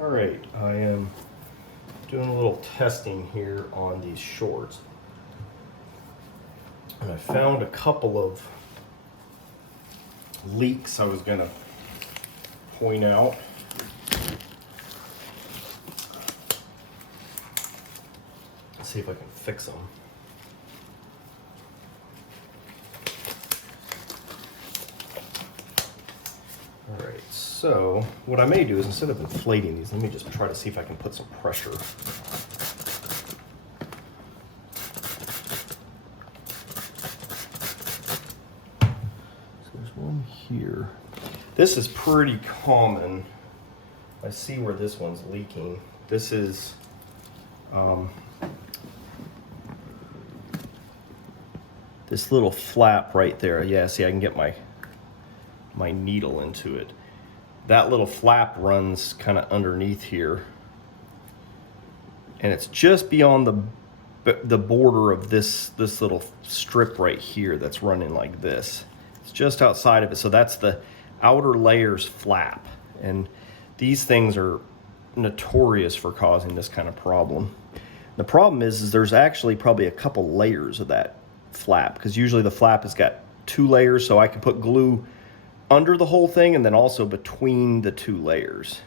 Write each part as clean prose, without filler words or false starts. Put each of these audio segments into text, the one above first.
All right, I am doing a little testing here on these shorts. And I found a couple of leaks I was gonna point out. Let's see if I can fix them. All right, so what I may do is instead of inflating these, let me just try to see if I can put some pressure. So there's one here. This is pretty common. I see where this one's leaking. This is this little flap right there. Yeah, see, I can get my needle into it. That little flap runs kind of underneath here, and it's just beyond the border of this little strip right here that's running like this. It's just outside of it, so that's the outer layers flap, and these things are notorious for causing this kind of problem. The problem is there's actually probably a couple layers of that flap, because usually the flap has got 2 layers, so I can put glue under the whole thing and then also between the 2 layers.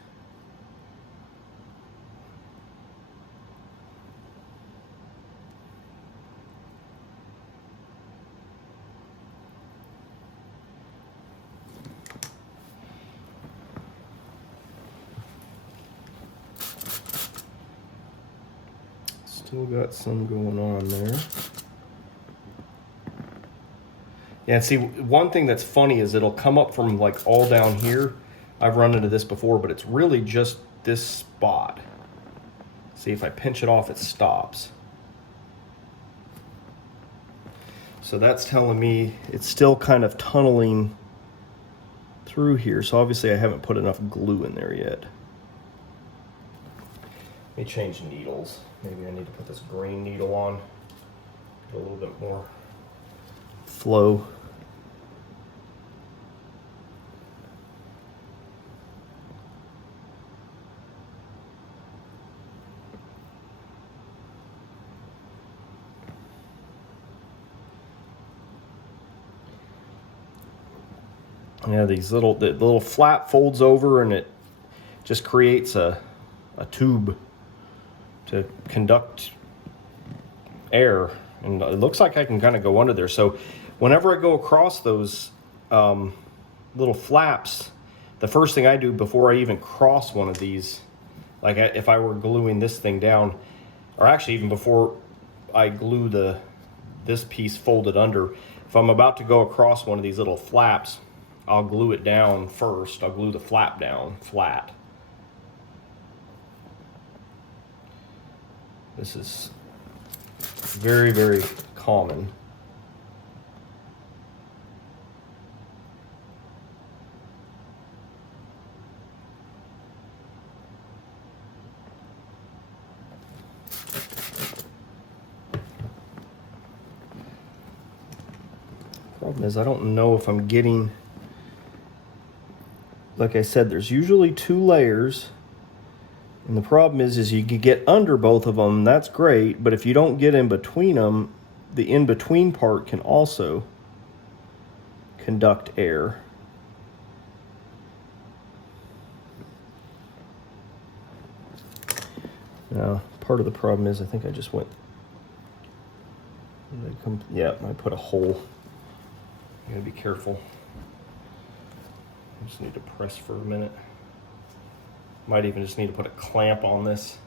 Still got some going on there. Yeah, and see, one thing that's funny is it'll come up from like all down here. I've run into this before, but it's really just this spot. See, if I pinch it off, it stops. So that's telling me it's still kind of tunneling through here. So obviously I haven't put enough glue in there yet. Let me change needles. Maybe I need to put this green needle on. Get a little bit more flow. Yeah, the little flap folds over and it just creates a tube to conduct air, and it looks like I can kind of go under there. So whenever I go across those little flaps, the first thing I do before I even cross one of these, like if I were gluing this thing down, or actually even before I glue this piece folded under, if I'm about to go across one of these little flaps, I'll glue it down first. I'll glue the flap down flat. This is very, very common. Problem is, I don't know if I'm getting, like I said, there's usually 2 layers. And the problem is you can get under both of them, that's great, but if you don't get in between them, the in-between part can also conduct air. Now, part of the problem is I think I just went, yeah, I put a hole. You gotta be careful. I just need to press for a minute. Might even just need to put a clamp on this.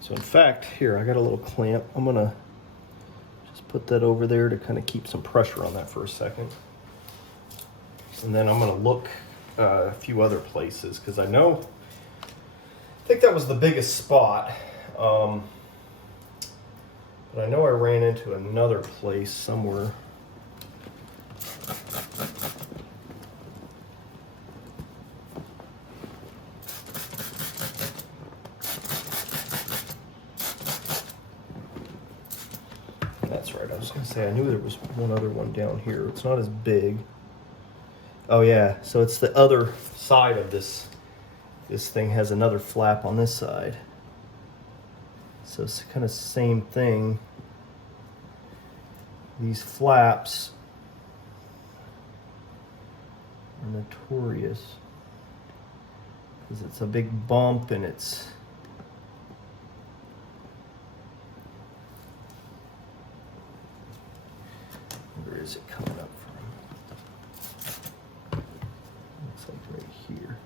So in fact, here, I got a little clamp. I'm gonna just put that over there to kind of keep some pressure on that for a second. And then I'm gonna look a few other places because I think that was the biggest spot. But I know I ran into another place somewhere. That's right, I was going to say, I knew there was one other one down here. It's not as big. Oh yeah, so it's the other side of this. This thing has another flap on this side. So it's kind of same thing. These flaps are notorious because it's a big bump and it's where is it coming up from? Looks like right here.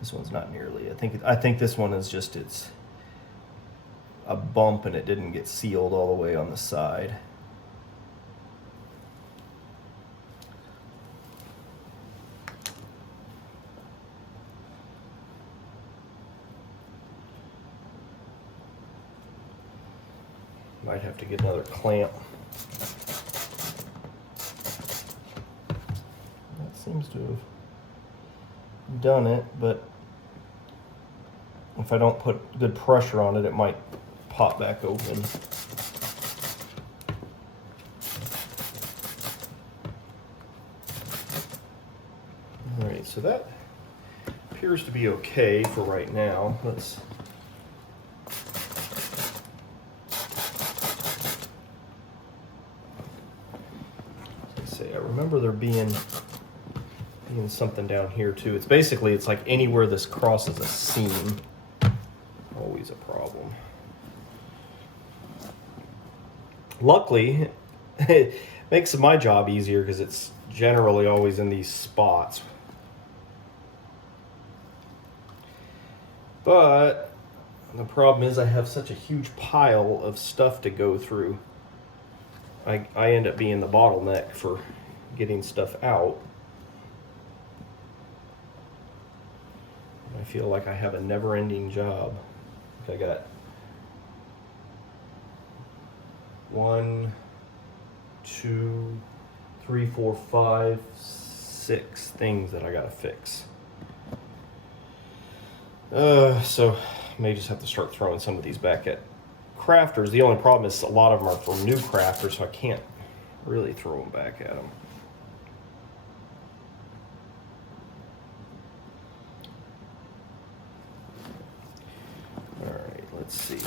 This one's not nearly. I think this one is just it's a bump and it didn't get sealed all the way on the side. Might have to get another clamp. That seems to have done it, but if I don't put good pressure on it, it might pop back open. All right, so that appears to be okay for right now. Let's say, I remember there being something down here too. It's basically, it's like anywhere this crosses a seam, always a problem. Luckily, it makes my job easier because it's generally always in these spots. But the problem is I have such a huge pile of stuff to go through. I end up being the bottleneck for getting stuff out. I feel like I have a never-ending job. I got 1, 2, 3, 4, 5, 6 things that I gotta fix. So I may just have to start throwing some of these back at crafters. The only problem is a lot of them are for new crafters, so I can't really throw them back at them. Let's see.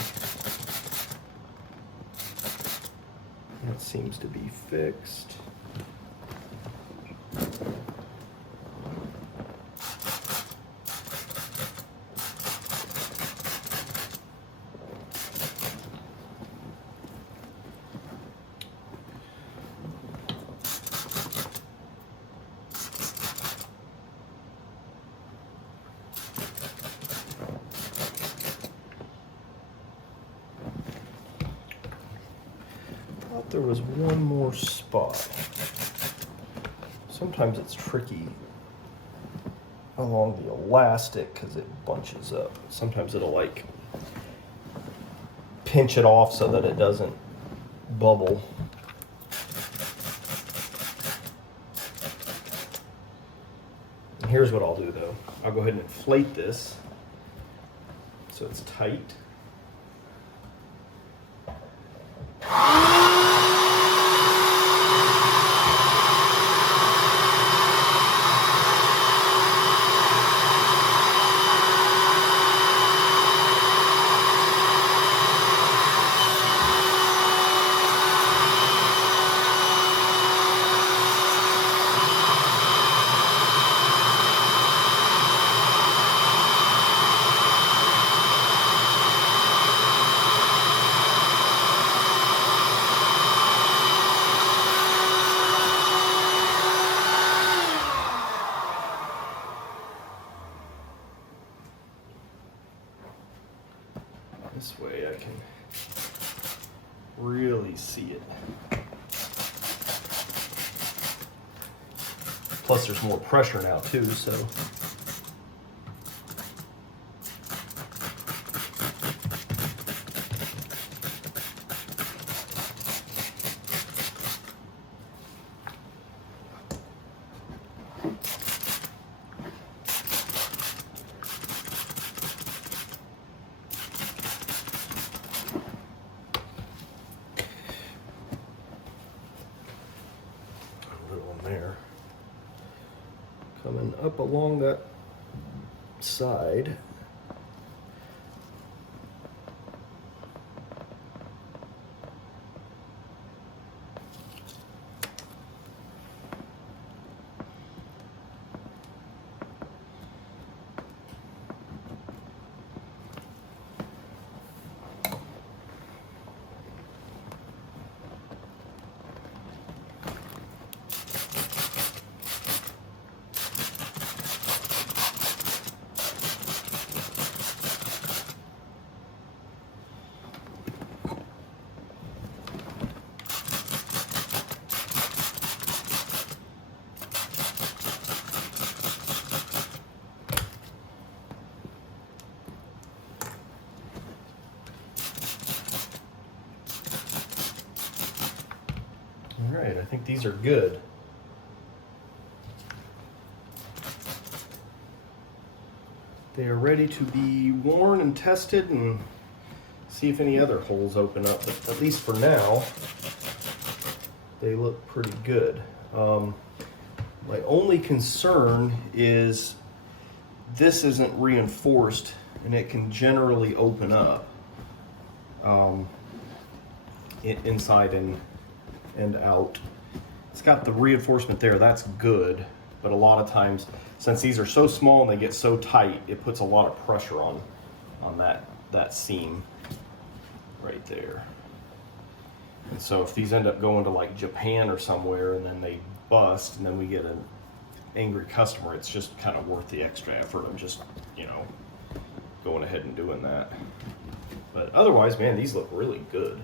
That seems to be fixed. There was one more spot. Sometimes it's tricky along the elastic because it bunches up. Sometimes it'll like pinch it off so that it doesn't bubble. And here's what I'll do though. I'll go ahead and inflate this so it's tight. Plus there's more pressure now too, so. There. Coming up along that side. All right, I think these are good. They are ready to be worn and tested and see if any other holes open up, but at least for now, they look pretty good. My only concern is this isn't reinforced and it can generally open up inside and out. It's got the reinforcement there, that's good, but a lot of times, since these are so small and they get so tight, it puts a lot of pressure on that seam right there. And so if these end up going to like Japan or somewhere and then they bust and then we get an angry customer, it's just kind of worth the extra effort of just, you know, going ahead and doing that. But otherwise, man, these look really good.